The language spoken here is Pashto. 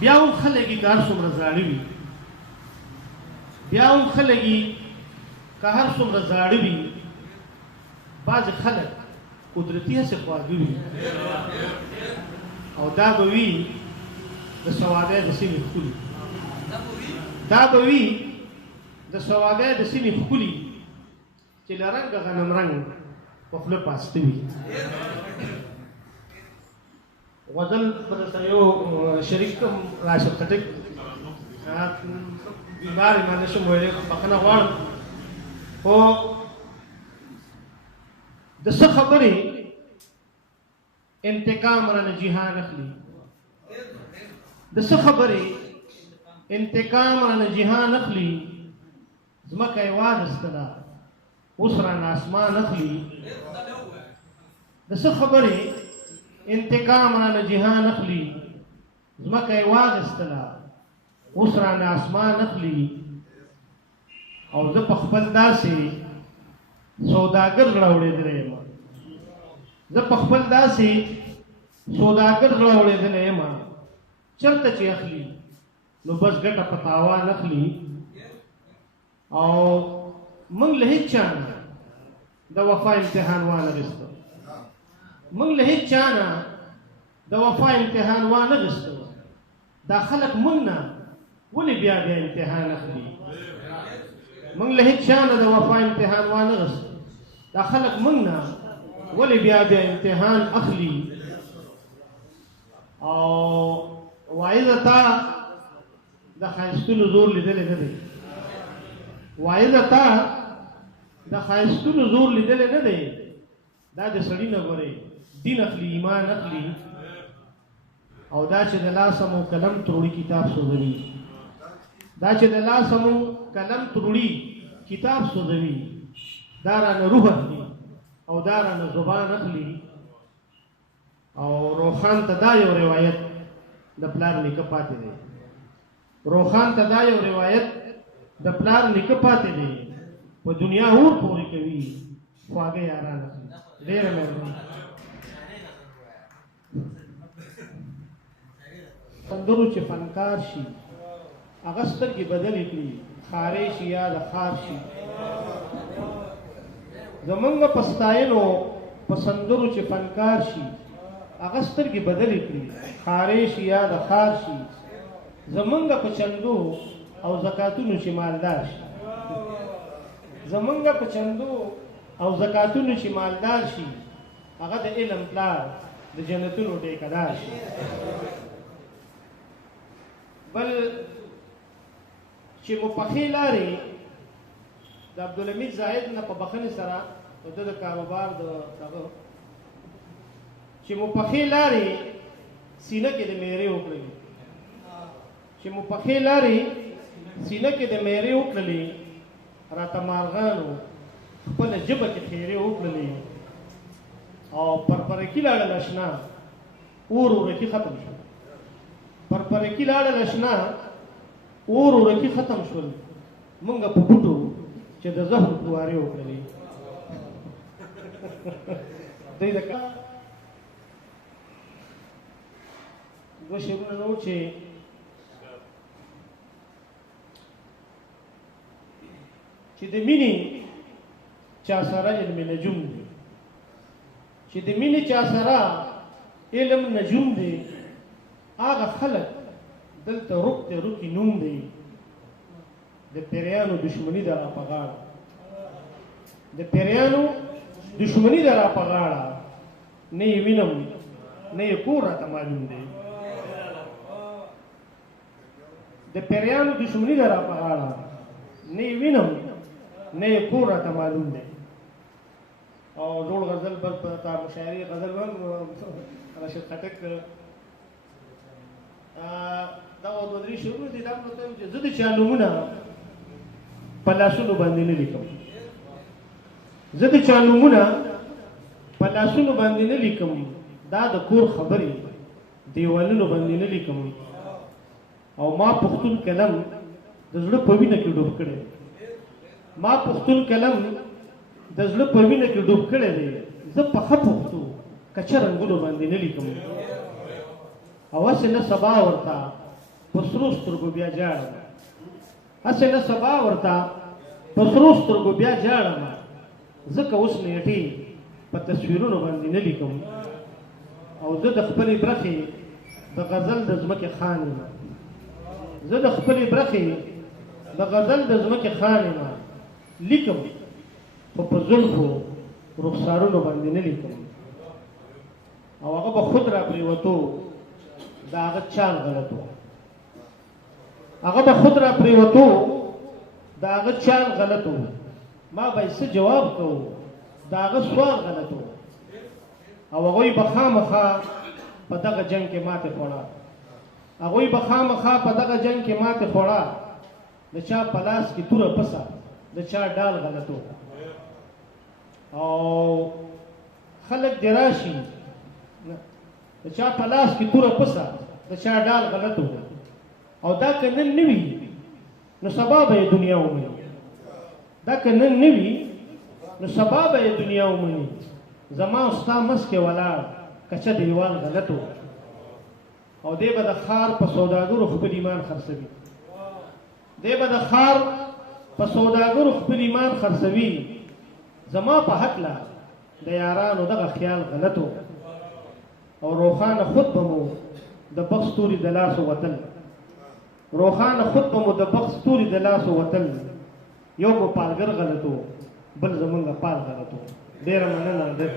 بیا هم خلک که هر څومره زاړه وي بیا هم خلک که هر څومره زاړه وي بعضې خلک قدرتي هسې خواږه وي او دا به وي د سوادۍ د سیمې ښکلي دا به وي د سوادۍ د سیمې ښکلي چې له رنګه غنم رنګ په خوله پاسته وي غزل به درته یو شریک کوم راشد خټک بیمار یې ما نشم ویلی بخښنه غواړم خو د څه خبرې انتقام رانه جهان اخلي د څه خبرې انتقام رانه جهان اخلي ځمکه یې واغېستله اوس رانه اسمان اخلي د څه خبرې انتقام رانه جهان اخلي ځمکه یې واغېستله اوس رانه اسمان اخلي او زه په خپل داسې سوداګر راوړېدلی یم زه په خپل داسې سوداګر راوړېدلی یم چېرته چې اخلي نو بس ګټه په تاوان اخلي او موږ له هېڅ چا نه د وفا امتحان وانخېسته موږ له هېڅ چا نه د وفا امتحان وانخېسته دا خلک موږ نه ولې بیا بیا امتحان اخلي موږ له هېڅ چا نه د وفا امتحان وانخېسته دا خلک موږ نه ولې بیا بیا امتحان اخلي او وایزه تا د ښایستونو زور لیدلی نه دی وایزه تا د ښایستونو زور لیدلی نه دی دا د سړي نه ګورې دین اخلي ایمان اخلي او دا چې د لاسه مو قلم تروړي کتاب سوځوي دا چې د لاسه مو قلم تروړي کتاب سوځوي دا رانه روح اخلي او دا رانه زبان اخلي او روخان ته دا یو روایت د پلار نیکه پاتې دی روخان ته دا یو روایت د پلار نیکه پاتې دی په دنیا اور پورې کوي خواږه یاران اخلي ډېره مهرباني سندرو چې فنکار شي هغه سترګې بدلې کړي خارې شي یا د خار شي زمونږ په ستاینو په سندرو چې فنکار شي هغه سترګې بدلې کړي خارې شي یا د خار شي زمونږ په چندو او زکاتونو چې مالدار شي زمونږ په چندو او زکاتونو چې مالدار شي هغه د علم پلار د جنتونو ټیکهدار شي بل چې مو پخې لارې د عبدالحمید زاهد نه په بخښنې سره د ده د کاروبار د دغه چې مو پخې لارې سینه کې د میرې وکړلې چې مو پخې لارې سینه کې د میرې وکړلې راته مارغانو خپله ژبه کې خیرې وکړلې او پرپرکي لاړل اشنا اور ورکي ختم شو پرپرکي لاړل اشنا اور ورکي ختم شول مونږ په بوټو چې د زهر دوارې وکړلې دوی د دوه شعرونه نو چې د مینې چا سره علم نجوم دی چې د مینې چا سره علم نجوم دی هغه خلک دلته رک دی رکي نوم دی د پیریانو دشمني ده را په غاړه د پیریانو دشمني ده را په غاړه نه یې وینم نه یې کور راته معلوم دی د پیریانو دشمني ده را په غاړه نه یې وینم نه یې کور راته معلوم دی او زوړ غزل بل په تا مشاعري غزل هم راشد خټک دا دوه درې شعرونه دي دا نو ته چې زه د چا نومونه په لاسونو باندې نه لیکم زه د چا نومونه په لاسونو باندې نه لیکم دا د کور خبرې دیوالونو باندې نه لیکم او ما پښتون قلم د زړه په وینه کې ډوب کړی ما پښتون قلم د زړه په وینه کې ډوب کړی دی زه په ښه پښتو کچه رنګونو باندې نه لیکم او هسې نه سبا ورته په سرو سترګو بیا جاړم هسې نه سبا ورته په سرو سترګو بیا جاړم ځکه اوس نیټې په تصویرونو باندې نه لیکم او زه د خپلې برخې د غزل د ځمکې خان یم زه د خپلې برخې د غزل د ځمکې خان یم لیکم خو په زلفو رخسارونو باندې نه لیکم او هغه به خود را پرېوتو د هغه چال غلط و هغه به خود را پرېوتو د هغه چال غلط و ما به یې څه جواب کوو د هغه سوال غلط و او هغوی به خامخا په دغه جنګ کې ماتې خوړه هغوی به خامخا په دغه جنګ کې ماتې خوړه د چا په لاس کې توره پسه د چا ډال غلط و او خلک دې راشي د چا په لاس کې توره پسه د چا ډال غلط و او دا که نن نه وي نو سبا به یې دنیا ومني دا که نن نه وي نو سبا به یې دنیا ومني زما او ستا منځ کې ولاړ کچه دیوال غلط و او دی به د ښار په سوداګرو خپل ایمان خرڅوي دی به د ښار په سوداګرو خپل ایمان خرڅوي زما په هکله د یارانو دغه خیال غلط و او روښانه خود به مو د بخت ستوري د لاسو وتل روښانه خود به مو د بخت ستوري د لاسو وتل یو به پالګر غلط و بل زمونږ پال غلط و ډېره مننه